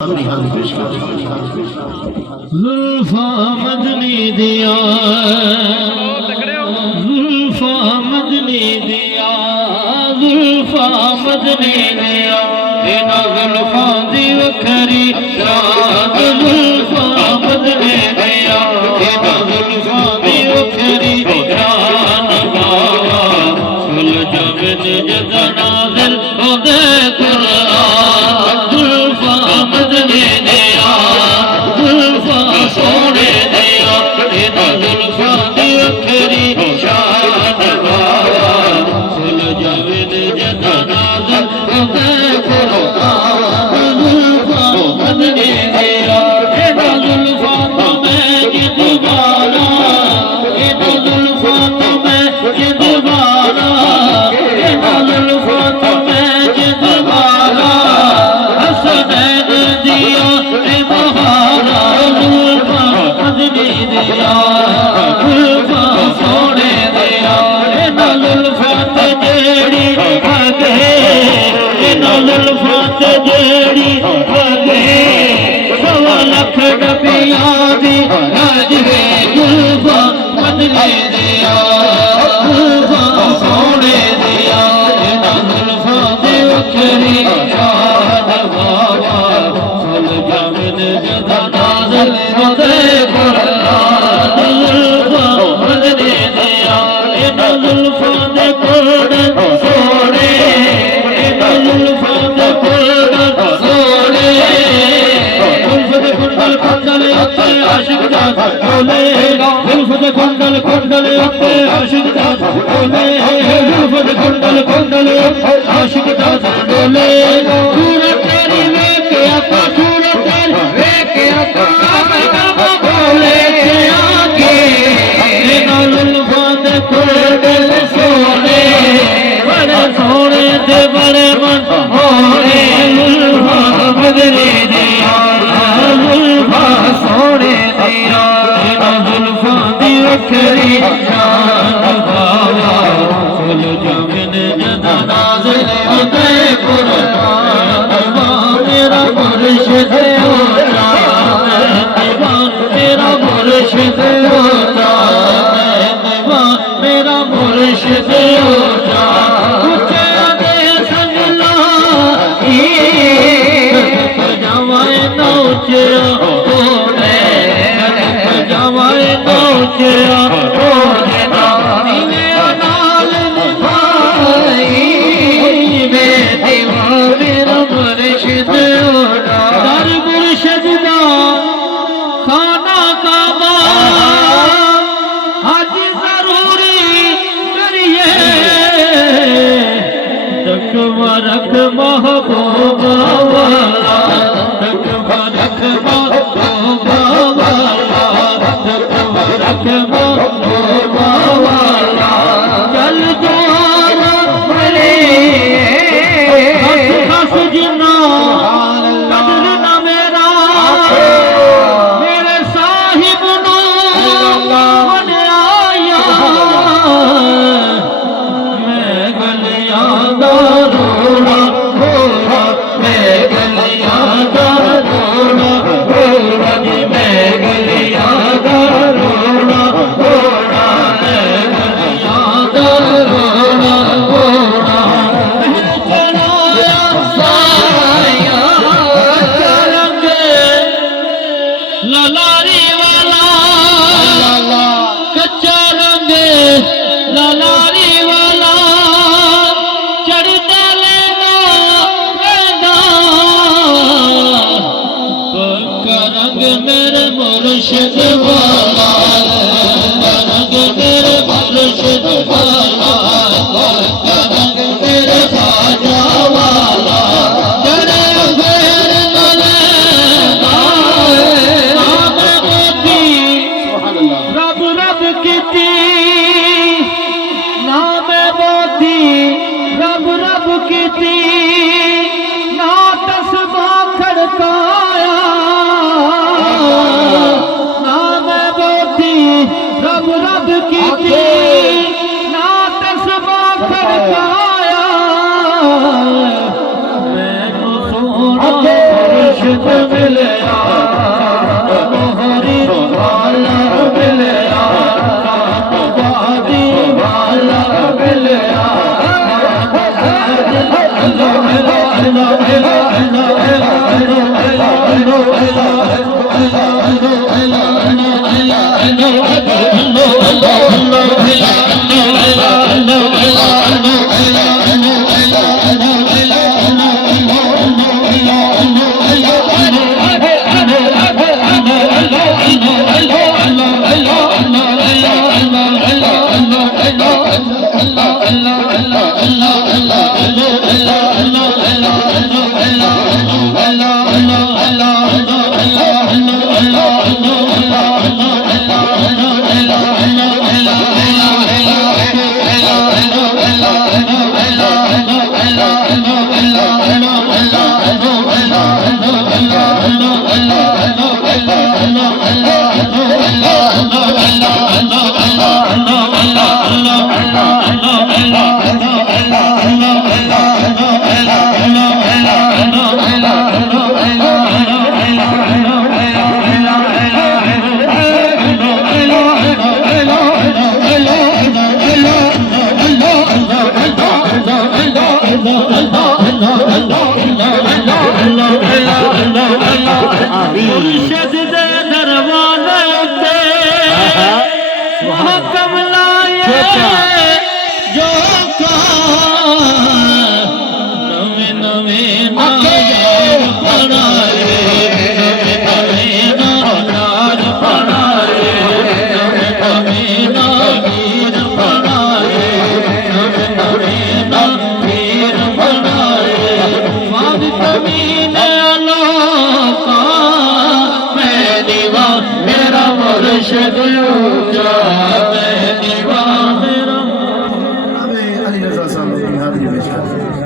जुल्फा मदनी दिया, जुल्फा मदनी दिया, जुल्फा मदनी दिया, इना जुल्फा दी वखरी रात, जुल्फा मदनी दिया, इना जुल्फा दी वखरी रात बाबा सुल जबन जदा नाज़िल होदे कुरान, जुल्फा मदनी दिया, जुल्फा सोने दिया, इना जुल्फा दी वखरी शान बाबा सुल जबन जदा नाज़िल होदे कुरान, जुल्फा मदनी दिया, इना जुल्फा तो मैं जिदवाला, इना जुल्फा तो मैं जिदवाला, इना जुल्फा तो मैं जिदवाला, हसनैन दिया ए बहारा, जुल्फा मदनी दिया, जुल्फा सोने दिया, इना जुल्फा ते जेड़ी भगे, इना जुल्फा ते जेड़ी भगे, सवा लख डबिया दी राजवे, जुल्फा मदनी दिया, जुल्फा सोने दिया, इना जुल्फा दी वखरी शान बाबा सुल जबन जदा नाज़िल होदे कुरान, जुल्फा मदनी दिया, इना जुल्फा दे कोड़ सोने, इना जुल्फा दे कोड़ सोने, जुल्फ दे कुंडल कुंडल उत्ते आशिक दा बोले, जुल्फ दे कुंडल कुंडल उत्ते आशिक दा बोले, जुल्फ दे कुंडल कुंडल उत्ते आशिक दा बोले, सूरत तेरी वेख आका, सूरत तेरी वेख आका, बाबा बोले के आके, इना जुल्फा दे कोड़ सोने, बड़े सोने ते बड़े मन होने, जुल्फा मदनी दिया, जुल्फा सोने दिया, इना जुल्फा दी वखरी शान बाबा सुल जबन जदा नाज़िल होदे कुरान, मिलया मोहरी वाला मिलया वादी वाला मिलया मुर्शिद दे दरवाज़े ते हुक्म लाए जो नवे नवे नाज पढ़ाए नवे नवे नाज पढ़ाए नवे नवे नागीर पढ़ाए नवे नवे नागीर पढ़ाए वादी तमीन अलोका मैं दीवा मेरा मुर्शिद ऊंचा मैं दीवा मेरा अली रज़ा साहब की हाजिरी पेश कर